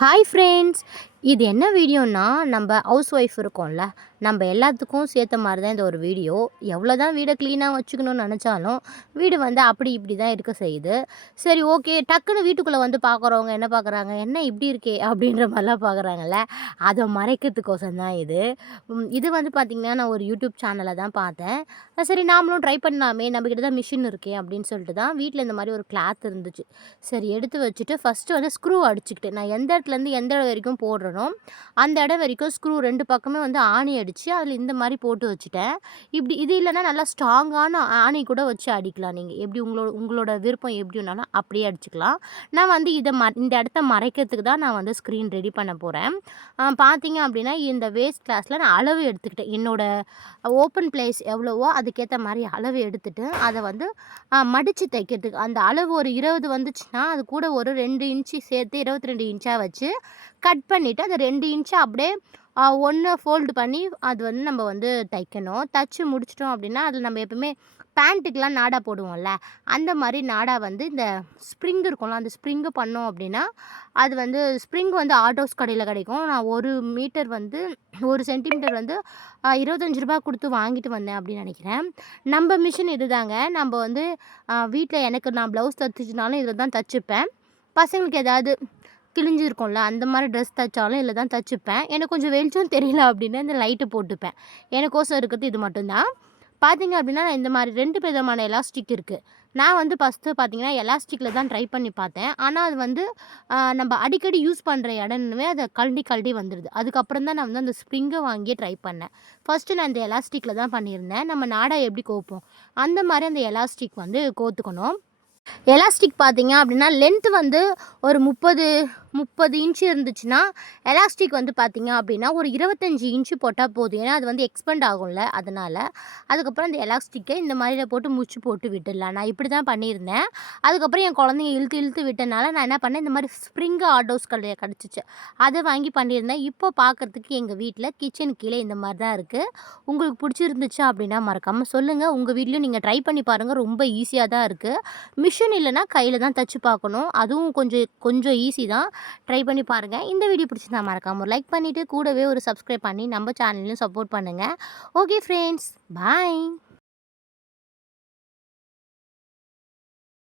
Hi friends இது என்ன வீடியோன்னா நம்ம ஹவுஸ் ஒய்ஃப் இருக்கோம்ல நம்ம எல்லாத்துக்கும் சேர்த்த மாதிரி தான் இந்த ஒரு வீடியோ. எவ்வளோ தான் வீடை க்ளீனாக வச்சுக்கணும்னு நினச்சாலும் வீடு வந்து அப்படி இப்படி தான் இருக்க செய்யுது. சரி ஓகே டக்குன்னு வீட்டுக்குள்ளே வந்து பார்க்குறவங்க என்ன பார்க்குறாங்க என்ன இப்படி இருக்கே? அப்படின்ற மாதிரிலாம் பார்க்குறாங்கல்ல அதை மறைக்கிறதுக்கோசம் தான் இது. இது வந்து பார்த்திங்கன்னா நான் ஒரு யூடியூப் சேனலை தான் பார்த்தேன். சரி நாமளும் ட்ரை பண்ணலாமே. நம்மக்கிட்ட தான் மிஷின் இருக்கே அப்படின்னு சொல்லிட்டு தான் வீட்டில் இந்த மாதிரி ஒரு கிளாத் இருந்துச்சு. சரி எடுத்து வச்சுட்டு ஃபஸ்ட்டு வந்து ஸ்க்ரூ அடிச்சுக்கிட்டு நான் எந்த இடத்துலேருந்து எந்த இடம் வரைக்கும் போடுறனோ அந்த இடம் வரைக்கும் ஸ்க்ரூ ரெண்டு பக்கமே வந்து ஆணி அடித்து அதில் இந்த மாதிரி போட்டு வச்சுட்டேன். இப்படி இது இல்லைன்னா நல்லா ஸ்ட்ராங்கான ஆணி கூட வச்சு அடிக்கலாம் நீங்கள் எப்படி உங்களோட உங்களோட விருப்பம் எப்படி வேணாலும் அப்படியே அடிச்சுக்கலாம். நான் வந்து இதை ம இந்த இடத்த மறைக்கிறதுக்கு தான் நான் வந்து ஸ்க்ரீன் ரெடி பண்ண போகிறேன் பார்த்தீங்க அப்படின்னா இந்த வேஸ்ட் கிளாஸில் நான் அளவு எடுத்துக்கிட்டேன். என்னோடய ஓப்பன் பிளேஸ் எவ்வளவோ அதுக்கேற்ற மாதிரி அளவு எடுத்துகிட்டு அதை வந்து மடித்து தைக்கிறதுக்கு அந்த அளவு ஒரு இருபது வந்துச்சுன்னா அது கூட ஒரு ரெண்டு இன்ச்சு சேர்த்து இருபத்தி ரெண்டு இன்ச்சாக வச்சு கட் பண்ணிவிட்டு அந்த ரெண்டு இன்ச்சை அப்படியே ஒன்று ஃபோல்டு பண்ணி அது வந்து நம்ம வந்து தைக்கணும். தைச்சி முடிச்சிட்டோம் அப்படின்னா அதில் நம்ம எப்பவுமே பேண்ட்டுக்கெலாம் நாடா போடுவோம்ல. அந்த மாதிரி நாடா வந்து இந்த ஸ்ப்ரிங் இருக்கும்ல அந்த ஸ்ப்ரிங்கு பண்ணோம் அப்படின்னா அது வந்து ஸ்ப்ரிங் வந்து ஆட்டோஸ் கடையில் கிடைக்கும். நான் ஒரு மீட்டர் வந்து ஒரு சென்டிமீட்டர் வந்து இருபத்தஞ்சி இருபத்தஞ்சு கொடுத்து வாங்கிட்டு வந்தேன் அப்படின்னு நினைக்கிறேன். நம்ம மிஷின் இதுதாங்க. நம்ம வந்து வீட்டில் எனக்கு நான் ப்ளவுஸ் தைச்சினாலும் இதில் தான் தைச்சிப்பேன் பசங்களுக்கு ஏதாவது கிழிஞ்சிருக்கும்ல அந்த மாதிரி ட்ரெஸ் தைச்சாலும் இதில் தான் தைச்சிப்பேன். எனக்கு கொஞ்சம் வெளிச்சம் தெரியல அப்படின்னா இந்த லைட்டு போட்டுப்பேன். எனக்கோசம் இருக்கிறது இது மட்டும்தான். பார்த்தீங்க அப்படின்னா நான் இந்த மாதிரி ரெண்டு விதமான எலாஸ்டிக் இருக்குது நான் வந்து ஃபஸ்ட்டு பார்த்தீங்கன்னா எலாஸ்டிக்கில் தான் ட்ரை பண்ணி பார்த்தேன். ஆனால் அது வந்து நம்ம அடிக்கடி யூஸ் பண்ணுற இடம்னுவே அதை கழண்டி கழட்டி வந்துடுது அதுக்கப்புறம் தான் நான் வந்து அந்த ஸ்ப்ரிங்கை வாங்கியே ட்ரை பண்ணேன். ஃபஸ்ட்டு நான் இந்த எலாஸ்டிக்கில் தான் பண்ணியிருந்தேன். நம்ம நாடா எப்படி கோப்போம்? அந்த மாதிரி அந்த எலாஸ்டிக் வந்து கோத்துக்கணும். எலாஸ்டிக் பார்த்தீங்க அப்படின்னா லென்த் வந்து ஒரு முப்பது முப்பது இன்ச்சு இருந்துச்சுன்னா எலாஸ்டிக் வந்து பார்த்திங்க அப்படின்னா ஒரு இருபத்தஞ்சி இன்ச்சு போட்டால் போதும். ஏன்னா அது வந்து எக்ஸ்பெண்ட் ஆகும்ல அதனால். அதுக்கப்புறம் அந்த எலாஸ்டிக்கை இந்த மாதிரியில் போட்டு முச்சு போட்டு விட்டுடலாம். நான் இப்படி தான் பண்ணியிருந்தேன். அதுக்கப்புறம் என் குழந்தைங்க இழுத்து இழுத்து விட்டனால நான் என்ன பண்ணேன் இந்த மாதிரி ஸ்ப்ரிங் ஆட்டோஸ் கடையில் கிடச்சிச்சு. அதை வாங்கி பண்ணியிருந்தேன். இப்போ பார்க்குறதுக்கு எங்கள் வீட்டில் கிச்சன் கீழே இந்த மாதிரி தான் இருக்குது உங்களுக்கு பிடிச்சிருந்துச்சு அப்படின்னா மறக்காமல் சொல்லுங்கள் உங்கள் வீட்லேயும் நீங்கள் ட்ரை பண்ணி பாருங்கள் ரொம்ப ஈஸியாக தான் இருக்குது மிஷின் இல்லைன்னா கையில் தான் தச்சு பார்க்கணும். அதுவும் கொஞ்சம் கொஞ்சம் ஈஸி தான். ட்ரை பண்ணி பாருங்கள் இந்த வீடியோ பிடிச்சிருந்தா மறக்காமல் ஒரு லைக் பண்ணிவிட்டு கூடவே ஒரு சப்ஸ்கிரைப் பண்ணி நம்ம சேனல்லையும் சப்போர்ட் பண்ணுங்கள் ஓகே ஃப்ரெண்ட்ஸ் பாய்